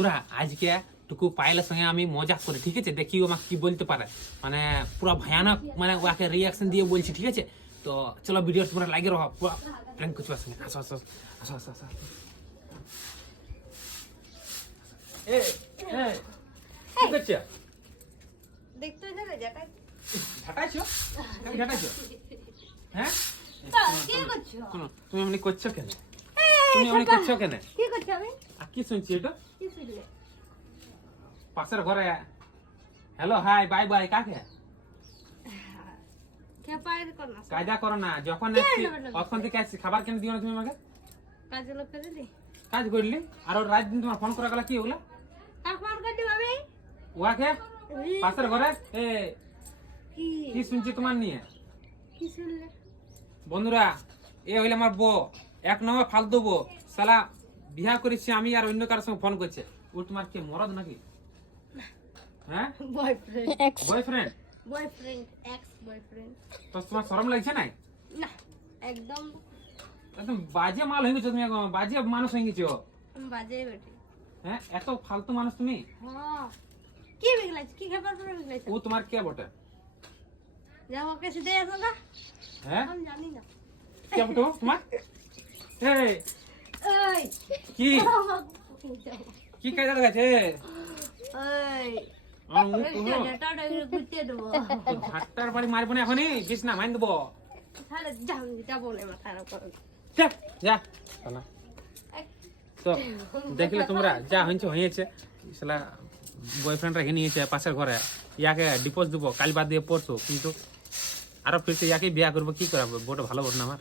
পুরা আজকে টুকু পায়েলের সঙ্গে আমি মজা করি, ঠিক আছে? দেখি ও আমাকে কি বলতে পারে, মানে পুরো ভয়ানক, মানে ওকে রিয়াকশন দিয়ে বলছি, ঠিক আছে? তো চলো ভিডিও তোমরা লাগে রহ, পুরো প্র্যাঙ্ক করছি ওর সঙ্গে। আসো আসো আসো আসো আসো। এ এ কি করছো? দেখতে যাবে জায়গায় ঝাঁটাইছো? কেন ঝাঁটাইছো? হ্যাঁ কি করছো? শোনো, তুমি এমনি করছো কেন? তুমি এমনি করছো কেন? কি করছো আমি? আর কি শুনছি এটা? কি শুনলে? পাশের ঘরে হ্যালো হাই বাই বাই কাকে? কে পায়ের কর না কায়দা করো না, যখন আসছি তখন থেকে আসছি, খাবার কেন দিও না তুমি আমাকে? কাজে লোক করে দি কাজ করলি আর ওর রাত দিন তোমার ফোন করা গেল কি ওগুলা? আর ফোন করে দি ভাবি ওয়াকে পাশের ঘরে এ কি কি শুনছি তোমার নিয়ে? কি শুনলে? বন্ধুরা, এ হইলে আমার বউ, এক নম্বর ফালতু বউ, শালা বিয়া করেছি আমি আর অন্য কারোর সঙ্গে ফোন করছে। ও তোমার কি মরদ নাকি? হ্যাঁ boyfriend boyfriend? Boyfriend ex boyfriend তো তোমার শরম লাগছে না? না একদম একদম বাজে মাল হয়ে গেছো তুমি, একদম বাজে মানুষ হয়ে গেছো। বাজে বেটি। হ্যাঁ এত ফালতু মানুষ তুমি। হ্যাঁ কি বিগলাইছ কি খাবার পরে বিগলাইছ? ও তোমার কে বটে? যাও ওকে সিধে আসো না হ্যাঁ আমি জানি না। কে বটে ও তোমার? এই এই কি কি কায়দা লাগাছে? এই আমার মুখ তো ডাটাটা গুটিয়ে দেবো ঝাট্টার বাড়ি মারবো না এখনই, বিছ না মাইন দেবো। তাহলে যাবো না মাথার উপর। যা যা শালা। তো দেখলে তোমরা, যা হয়েছে হয়েছে, শালা বয়ফ্রেন্ড রেখে নিয়েছে পাশের ঘরে, ইয়াকে ডিপোজ দেবো কাল বাদ দিয়ে পড়ছো, কিন্তু আরো ফিরছে ইয়াকে বিয়া করবো, কি করাবো? বড় ভালো বোট না আমার।